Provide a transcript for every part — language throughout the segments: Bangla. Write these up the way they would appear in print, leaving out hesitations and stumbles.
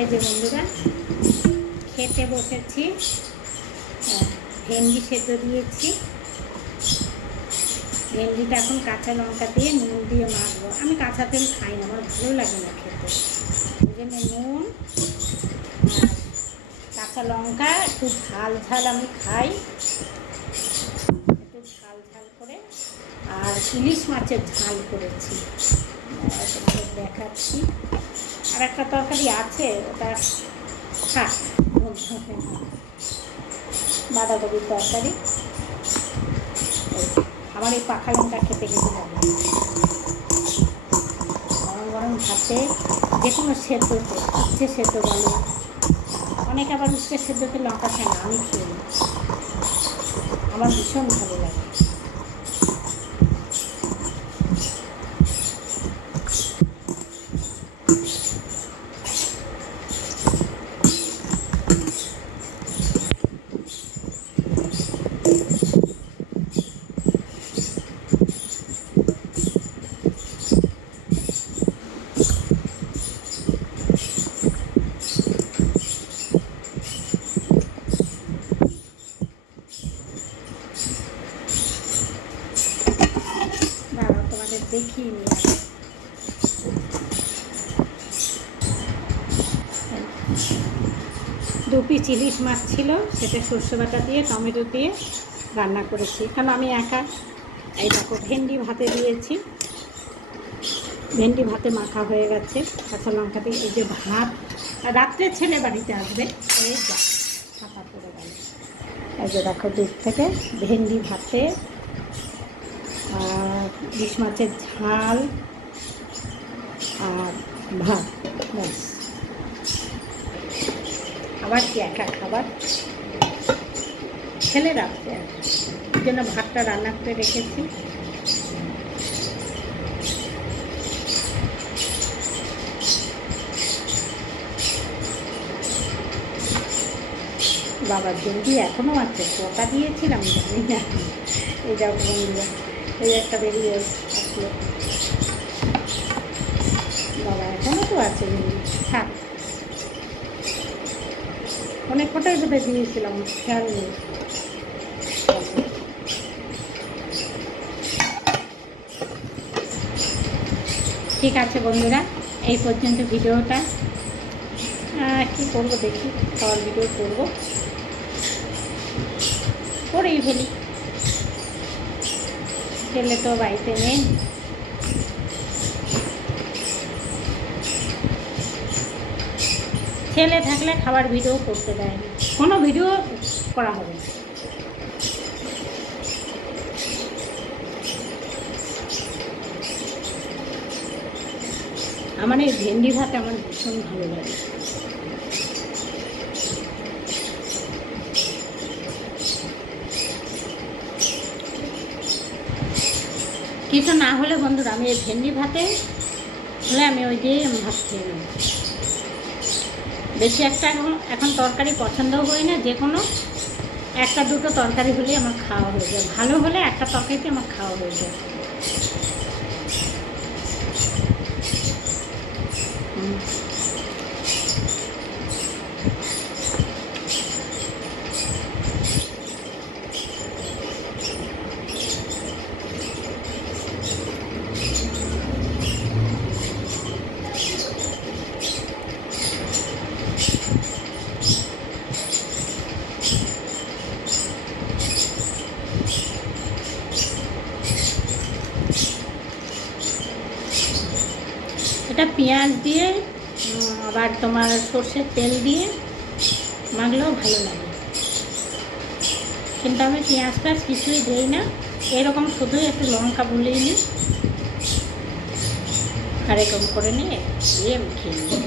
এই যে বন্ধুরা খেতে বসেছি, ভেন্ডি সেদ্ধ দিয়েছি। ভেন্ডিটা এখন কাঁচা লঙ্কা দিয়ে নুন দিয়ে মাখবো। আমি কাঁচা তেল খাই না, আমার ভালো লাগে না খেতে। ওই জন্য নুন আর কাঁচা লঙ্কা একটু ঝাল ঝাল আমি খাই, একটু ঝাল ঝাল করে। আর ইলিশ মাছের ঝাল করেছি, দেখাচ্ছি। আর একটা তরকারি আছে, ওটা থাক, বাঁধাকপির তরকারি। আমার এই পাখা লঙ্কা খেতে খেতে লাগে। গরম গরম ভাতে যে কোনো সেদ্ধতে, উচ্ছে সেদ্ধ বলো, অনেকে আবার উচ্ছে সেদ্ধতে লঙ্কা খায় না, আমি খেয়ে নিই, আমার ভীষণ ভালো লাগে। দেখিয়ে নিয়ে দু পিস ইলিশ মাছ ছিল, সেটা সর্ষে বাটা দিয়ে টমেটো দিয়ে রান্না করেছি, কারণ আমি একা। এই দেখো ভেন্ডি ভাতে দিয়েছি, ভেন্ডি ভাতে মাখা হয়ে গেছে কাঁচা লঙ্কা দিয়ে। এই যে ভাত, রাত্রে ছেলে বাড়িতে আসবে, এই যা ছাপা পড়ে গেল। এই যে দেখো দূর থেকে ভেন্ডি ভাতে, ইলিশ মাছের ঝাল আর ভাত, ব্যাস। আবার কি একা খাবার, ছেলে রাখতে আসবে, এই জন্য ভাতটা রান্না করে রেখেছি। বাবার জলদি এখনও আছে, কটা দিয়েছিলাম জানি না। এই যাও বন্ধুরা, এই একটা বেরিয়ে আসলো, বাবা এখনও তো আছে জলদি, থাক। অনেক কটাই বোধহয় দিয়েছিলাম, খেয়াল নেই। ঠিক আছে বন্ধুরা, এই পর্যন্ত ভিডিওটা। কী করবো দেখি, খাওয়ার ভিডিও করবো, করেই ফেলি। ছেলে তো বাড়িতে নেই, ছেলে থাকলে খাবার ভিডিও করতে দেয় না, কোনো ভিডিও করা হবে না। আমার এই ভেন্ডি ভাত আমার ভীষণ ভালো লাগে। কিছু না হলে বন্ধুরা, আমি এই ভেন্ডি ভাতে হলে আমি ওই দিয়ে ভাত খেয়ে নেব। বেশি একটা এখন তরকারি পছন্দও করি না, যে কোনো একটা দুটো তরকারি হলেই আমার খাওয়া হয়ে যায়, ভালো হলে একটা তরকারিতে আমার খাওয়া হয়ে যায়। এটা পেঁয়াজ দিয়ে আবার তোমার সর্ষের তেল দিয়ে মাখলেও ভালো লাগে, কিন্তু আমি পেঁয়াজ টাজ কিছুই দিই না, এরকম শুধুই একটু লঙ্কা বুলিয়ে নিই আর এরকম করে নিয়ে দিয়ে আমি খেয়ে নিই।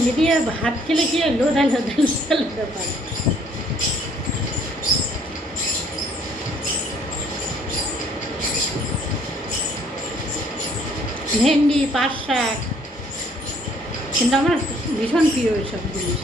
ভেন্ডি দিয়ে ভাত খেলে কি লোদা লোদা লোদা লোদা পারে। ভেন্ডি, পাট শাক কিন্তু আমার ভীষণ প্রিয় এইসব জিনিস।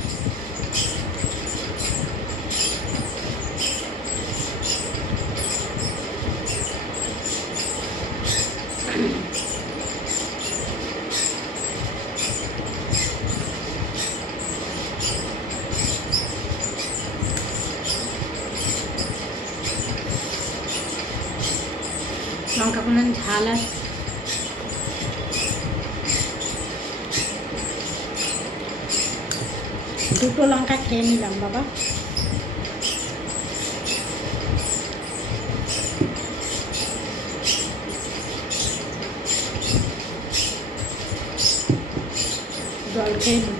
লঙ্কা কোনো ঝাল আছে, দুটো লঙ্কা খেয়ে নিলাম বাবা। জল খেয়ে নিই।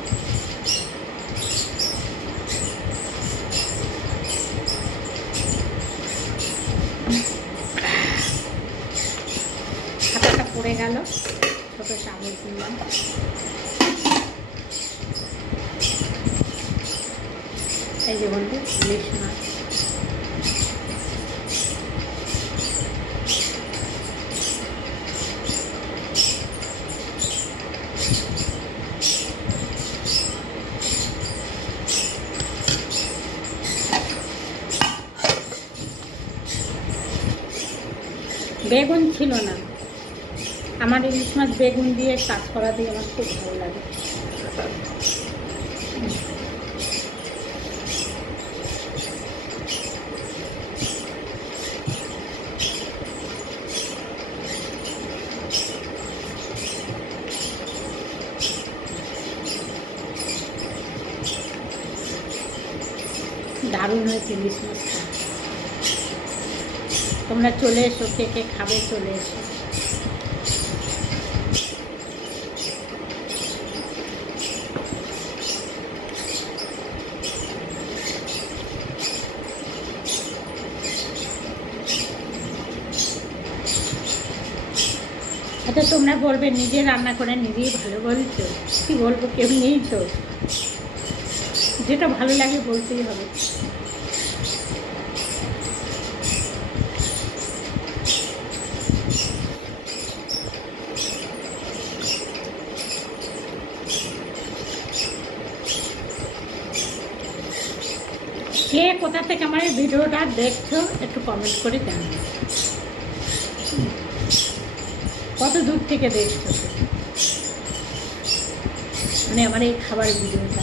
খাতাটা পড়ে গেল, ছোটো চামচ দিলাম। এই যে বলতে ইলিশ মাছ, বেগুন ছিল না। আমার ইলিশ মাছ বেগুন দিয়ে কাজ করা দিয়ে আমার খুব ভালো লাগে। দারুণ হয়েছে ইলিশ মাছটা। তোমরা চলে এসো, কে কে খাবে চলে এসো। আচ্ছা তোমরা বলবে নিজে রান্না করে নিজেই ভালো বলছো, কি বলবো, কেউ নেই তো, যেটা ভালো লাগে বলতেই হবে। কে কোথা থেকে আমার এই ভিডিওটা দেখছো একটু কমেন্ট করে জানাবে, কত দূর থেকে দেখছো মানে আমার এই খাবার ভিডিওটা।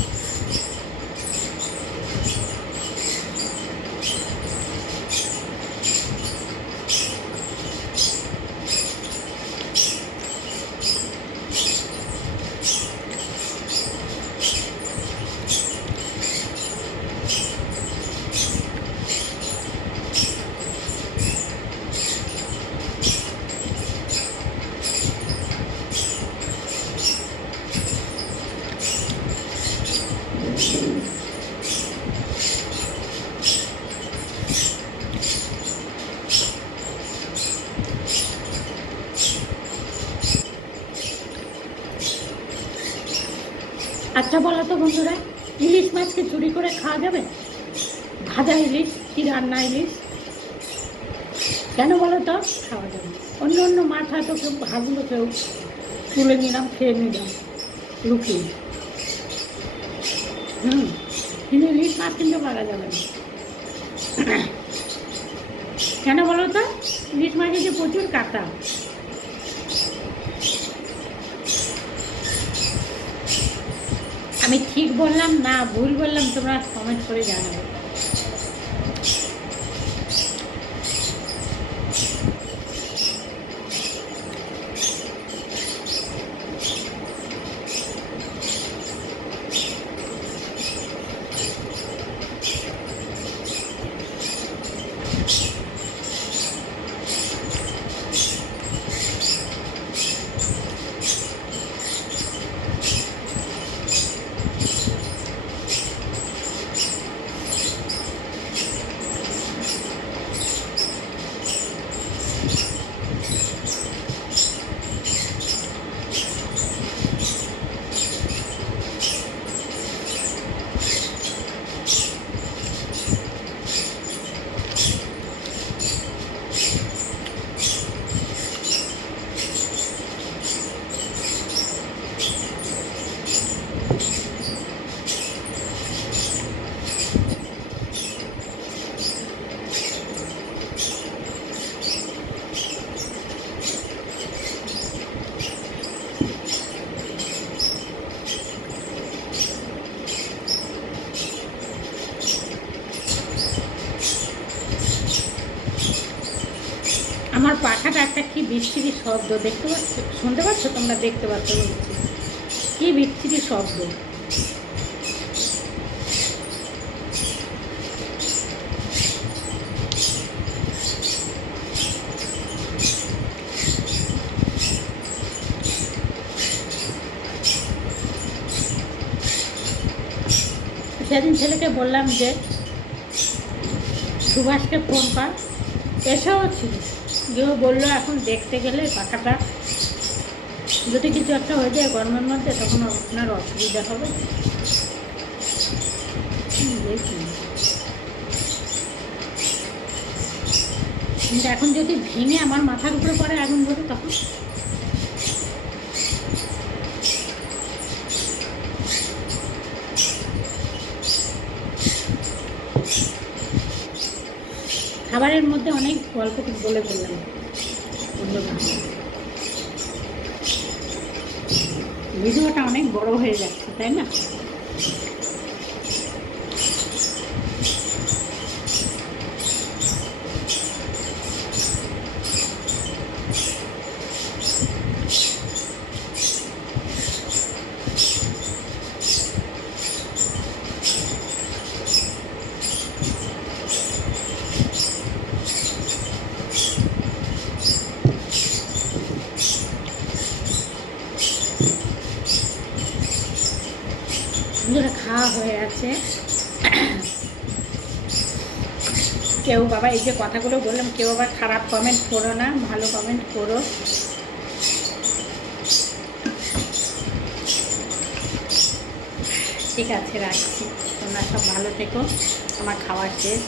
আচ্ছা বলো তো বন্ধুরা, ইলিশ মাছকে চুরি করে খাওয়া যাবে? ভাজা ইলিশ কি রান্না ইলিশ, কেন বলো তো খাওয়া যাবে? অন্য অন্য মাছ হয়তো কেউ ভাজলো, কেউ তুলে নিলাম খেয়ে নিলাম লুকিয়ে, কিন্তু ইলিশ মাছ কিন্তু মারা যাবে না। কেন বলো তো? ইলিশ মাছে যে প্রচুর কাঁটা। আমি ঠিক বললাম না ভুল বললাম তোমরা কমেন্ট করে জানাবে। আমার পাখাটা একটা কি বিচ্ছিরি শব্দ দেখতে পাচ্ছ, শুনতে পাচ্ছ তোমরা? দেখতে পাচ্ছ বলছি, কি বিচ্ছিরি শব্দ। সেদিন ছেলেকে বললাম যে সুভাষকে ফোন কর, এসেও ছিল, যেও বললো এখন দেখতে গেলে পাখাটা যদি কিছু একটা হয়ে যায় গরমের মধ্যে তখন আপনার অসুবিধা হবে। দেখি কিন্তু এখন যদি ভেঙে আমার মাথার উপরে পড়ে আগুন ধরে তখন খাবারের মধ্যে অনেক গল্প বলে বললাম। ভিডিওটা অনেক বড় হয়ে যাচ্ছে, তাই না? খাওয়া হয়ে আছে। কেউ বাবা এই যে কথাগুলো বললাম, কেউ আবার খারাপ কমেন্ট করো না, ভালো কমেন্ট করো। ঠিক আছে, রাখছি। তোমরা সব ভালো থেকো। আমার খাওয়া শেষ।